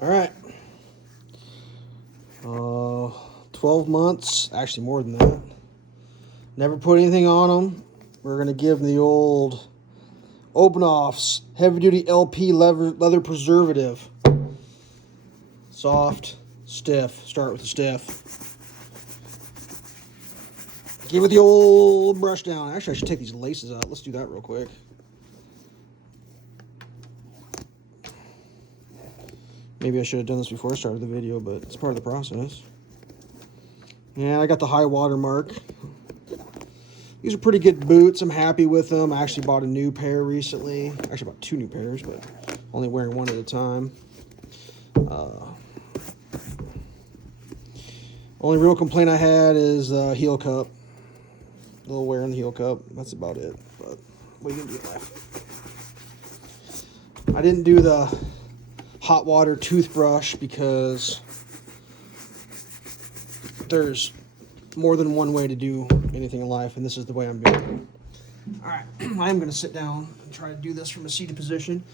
All right. 12 months, actually more than that. Never put anything on them. We're going to give them the old Obenauf's heavy duty LP leather preservative. Soft, stiff. Start with the stiff. Give it the old brush down. Actually, I should take these laces out. Let's do that real quick. Maybe I should have done this before I started the video, but it's part of the process. Yeah, I got the high water mark. These are pretty good boots. I'm happy with them. I actually bought a new pair recently. Actually bought 2 new pairs, but only wearing one at a time. Only real complaint I had is heel cup. A little wear on the heel cup. That's about it. But what are you gonna do in life? I didn't do the hot water toothbrush because there's more than one way to do anything in life, and this is the way I'm doing it. All right, I am going to sit down and try to do this from a seated position.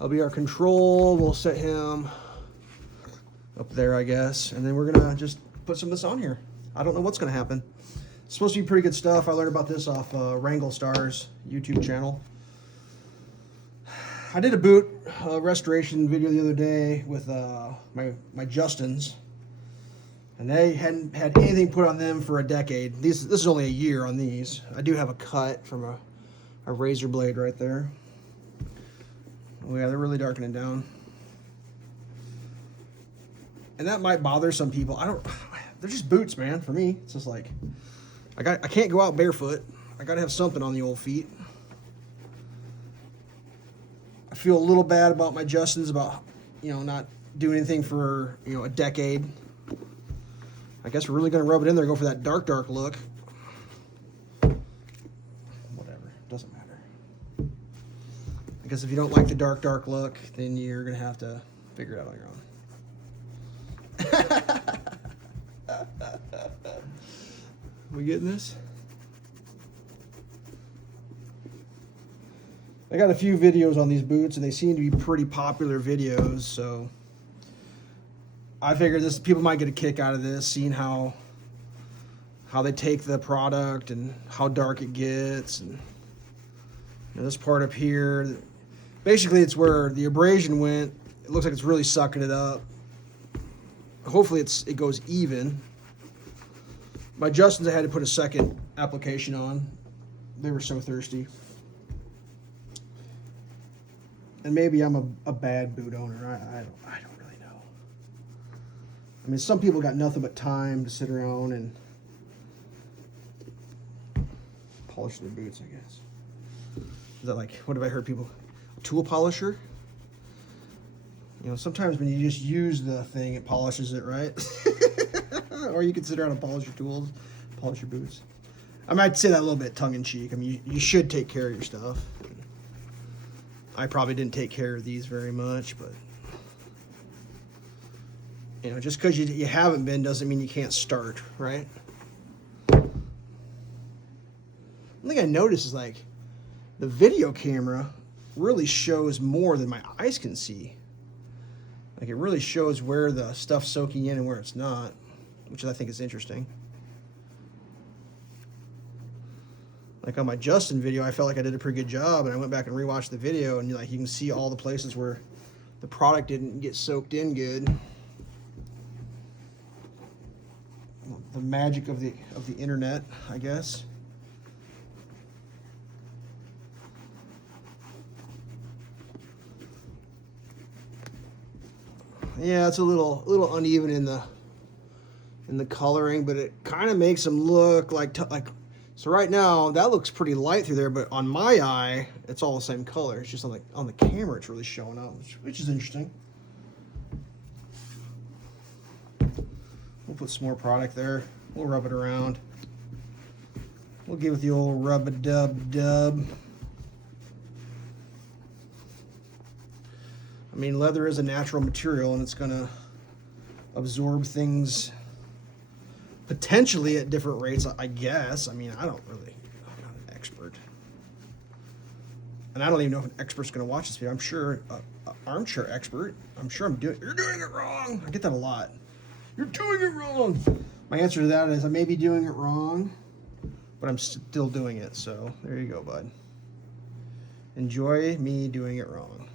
I'll be our control. We'll set him up there, I guess, and then we're going to just put some of this on here. I don't know what's going to happen. It's supposed to be pretty good stuff. I learned about this off Wrangle Star's YouTube channel. I did a boot restoration video the other day with my Justins, and they hadn't had anything put on them for a decade. This is only a year on these. I do have a cut from a razor blade right there. Oh yeah, they're really darkening down, and that might bother some people. They're just boots, man. For me, it's just like I can't go out barefoot. I gotta have something on the old feet. I feel a little bad about my Justins about, not doing anything for, a decade. I guess we're really going to rub it in there and go for that dark look. Whatever. Doesn't matter. I guess if you don't like the dark look, then you're going to have to figure it out on your own. We getting this? I got a few videos on these boots, and they seem to be pretty popular videos, so I figured people might get a kick out of this, seeing how they take the product and how dark it gets. And this part up here, basically it's where the abrasion went. It looks like it's really sucking it up. Hopefully it goes even. My Justins, I had to put a second application on. They were so thirsty. And maybe I'm a bad boot owner. I don't really know. I mean, some people got nothing but time to sit around and polish their boots, I guess. Is that like, what have I heard people, a tool polisher? Sometimes when you just use the thing, it polishes it, right? Or you can sit around and polish your tools, polish your boots. I might say that a little bit tongue-in-cheek. I mean, you should take care of your stuff. I probably didn't take care of these very much, but just because you haven't been doesn't mean you can't start, right? One thing I noticed is like the video camera really shows more than my eyes can see. Like it really shows where the stuff's soaking in and where it's not, which I think is interesting. Like on my Justin video, I felt like I did a pretty good job, and I went back and rewatched the video, and you can see all the places where the product didn't get soaked in good. The magic of the internet, I guess. Yeah, it's a little uneven in the coloring, but it kind of makes them look like. So right now, that looks pretty light through there, but on my eye, it's all the same color. It's just on the camera, it's really showing up, which is interesting. We'll put some more product there. We'll rub it around. We'll give it the old rub-a-dub-dub. I mean, leather is a natural material, and it's going to absorb things potentially at different rates, I guess. I mean, I'm not an expert. and I don't even know if an expert's going to watch this video. I'm sure an armchair expert. I'm sure you're doing it wrong. I get that a lot. You're doing it wrong. My answer to that is I may be doing it wrong, but I'm still doing it. So there you go, bud. Enjoy me doing it wrong.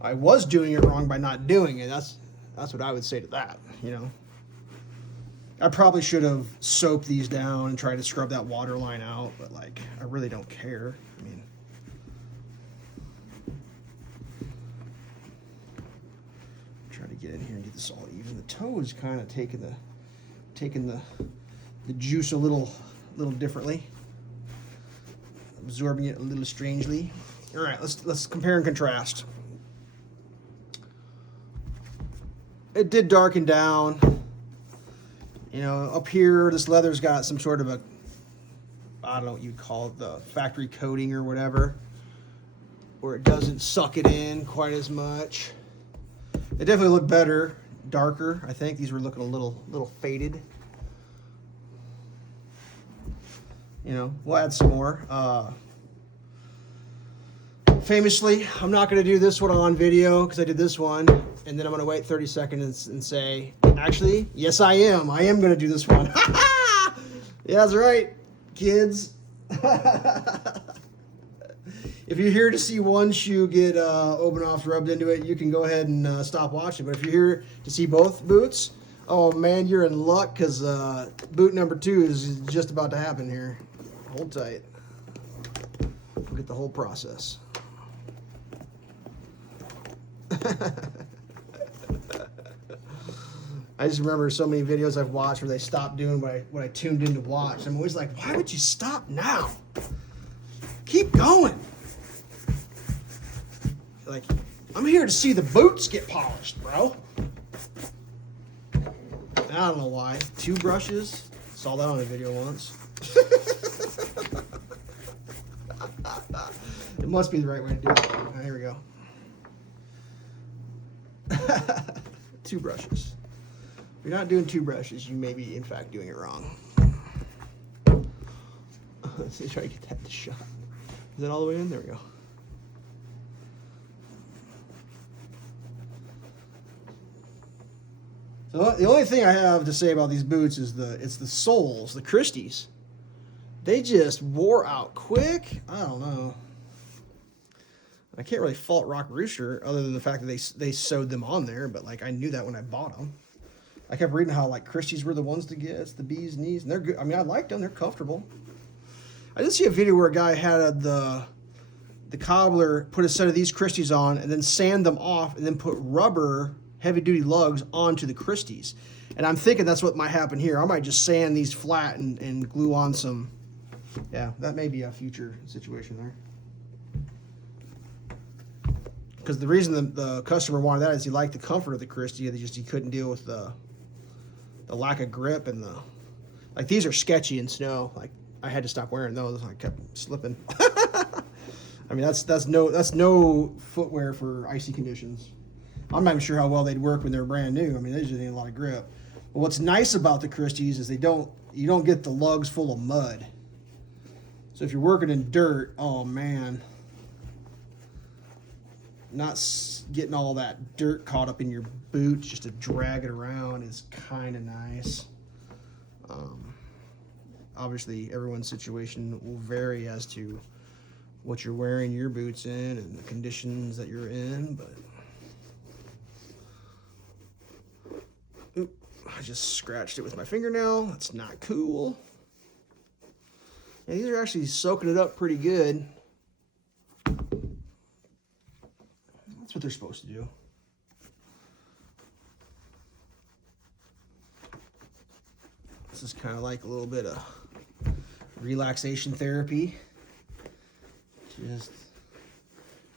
I was doing it wrong by not doing it. That's what I would say to that, you know. I probably should have soaped these down and tried to scrub that water line out, but like, I really don't care. I mean, try to get in here and get this all even. The toe is kind of taking the juice a little differently, absorbing it a little strangely. All right, let's compare and contrast. It did darken down. You know, up here, this leather's got some sort of a, I don't know what you'd call it, the factory coating or whatever, where it doesn't suck it in quite as much. It definitely looked better, darker. I think these were looking a little faded. You know, we'll add some more. Famously, I'm not going to do this one on video because I did this one, and then I'm going to wait 30 seconds and say, actually, yes, I am. I am going to do this one. Yeah, that's right, kids. If you're here to see one shoe get Obenauf rubbed into it, you can go ahead and stop watching. But if you're here to see both boots, oh man, you're in luck because boot number 2 is just about to happen here. Hold tight. We'll get the whole process. I just remember so many videos I've watched where they stopped doing what I tuned in to watch. I'm always like, why would you stop now? Keep going. Like, I'm here to see the boots get polished, bro. I don't know why. 2 brushes. Saw that on a video once. It must be the right way to do it. Right, here we go. 2 brushes. If you're not doing 2 brushes, you may be, in fact, doing it wrong. Let's try to get that shot. Is that all the way in? There we go. So the only thing I have to say about these boots is it's the soles, the Christies. They just wore out quick. I don't know. I can't really fault Rock Rooster other than the fact that they sewed them on there, but like I knew that when I bought them. I kept reading how like Christies were the ones to get. It's the bee's knees, and they're good. I mean, I liked them. They're comfortable. I did see a video where a guy had the cobbler put a set of these Christies on and then sand them off and then put rubber heavy-duty lugs onto the Christies. And I'm thinking that's what might happen here. I might just sand these flat and glue on some. Yeah, that may be a future situation there. Because the reason the customer wanted that is he liked the comfort of the Christie. He couldn't deal with the lack of grip and like these are sketchy in snow. Like I had to stop wearing those. I kept slipping. I mean that's no footwear for icy conditions. I'm not even sure how well they'd work when they're brand new. I mean they just need a lot of grip. But what's nice about the Christies is you don't get the lugs full of mud. So if you're working in dirt, oh man. Not getting all that dirt caught up in your boots just to drag it around is kind of nice. Obviously, everyone's situation will vary as to what you're wearing your boots in and the conditions that you're in, but oop, I just scratched it with my fingernail. That's not cool. Yeah, these are actually soaking it up pretty good. That's what they're supposed to do. This is kind of like a little bit of relaxation therapy. Just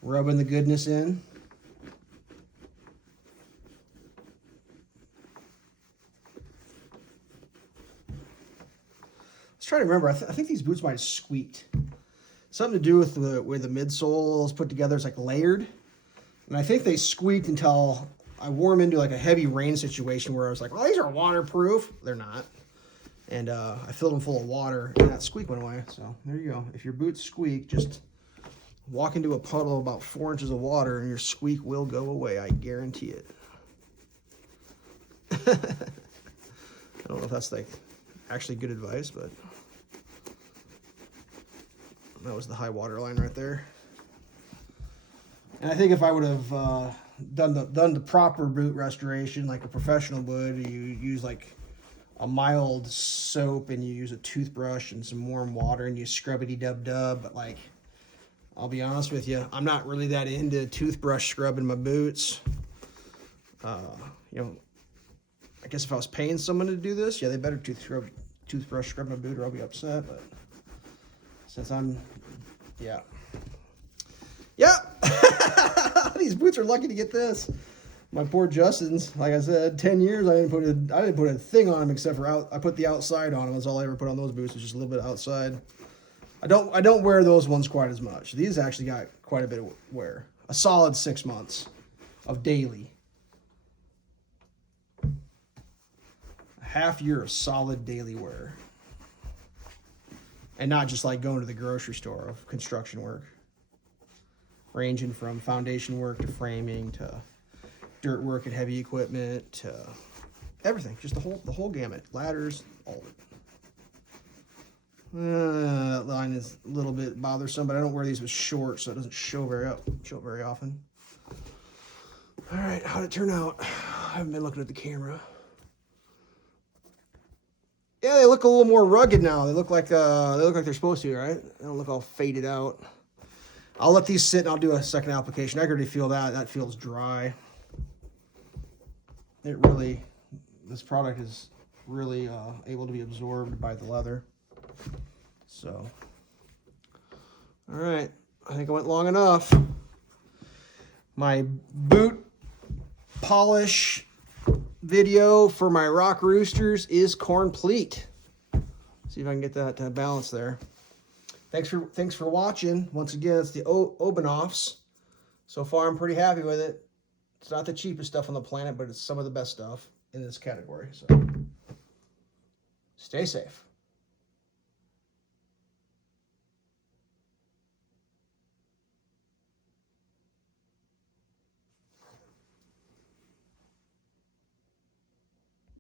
rubbing the goodness in. Let's try to remember. I think these boots might have squeaked. Something to do with the way the midsole is put together. It's like layered. And I think they squeaked until I wore them into like a heavy rain situation where I was like, well, these are waterproof. They're not. And I filled them full of water, and that squeak went away. So there you go. If your boots squeak, just walk into a puddle of about 4 inches of water, and your squeak will go away. I guarantee it. I don't know if that's like actually good advice, but that was the high water line right there. And I think if I would have done the proper boot restoration like a professional would, you use like a mild soap and you use a toothbrush and some warm water and you scrubbity-dub-dub. But like, I'll be honest with you, I'm not really that into toothbrush scrubbing my boots. You know, I guess if I was paying someone to do this, yeah, they better toothbrush scrub my boot or I'll be upset. But since I'm, yeah. These boots are lucky to get this. My poor Justin's, like I said, 10 years I didn't put a thing on them except for I put the outside on them. That's all I ever put on those boots, was just a little bit outside. I don't wear those ones quite as much. These actually got quite a bit of wear. A solid 6 months of daily. A half year of solid daily wear. And not just like going to the grocery store of construction work. Ranging from foundation work to framing to dirt work and heavy equipment to everything. Just the whole gamut. Ladders, all of it. That line is a little bit bothersome, but I don't wear these with shorts, so it doesn't show very often. All right, how'd it turn out? I haven't been looking at the camera. Yeah, they look a little more rugged now. They look like they're supposed to, right? They don't look all faded out. I'll let these sit and I'll do a second application. I can already feel that. That feels dry. This product is really able to be absorbed by the leather. So, all right. I think I went long enough. My boot polish video for my Rock Roosters is complete. See if I can get that balance there. Thanks for watching. Once again, it's the Obenaufs. So far, I'm pretty happy with it. It's not the cheapest stuff on the planet, but it's some of the best stuff in this category. So, stay safe.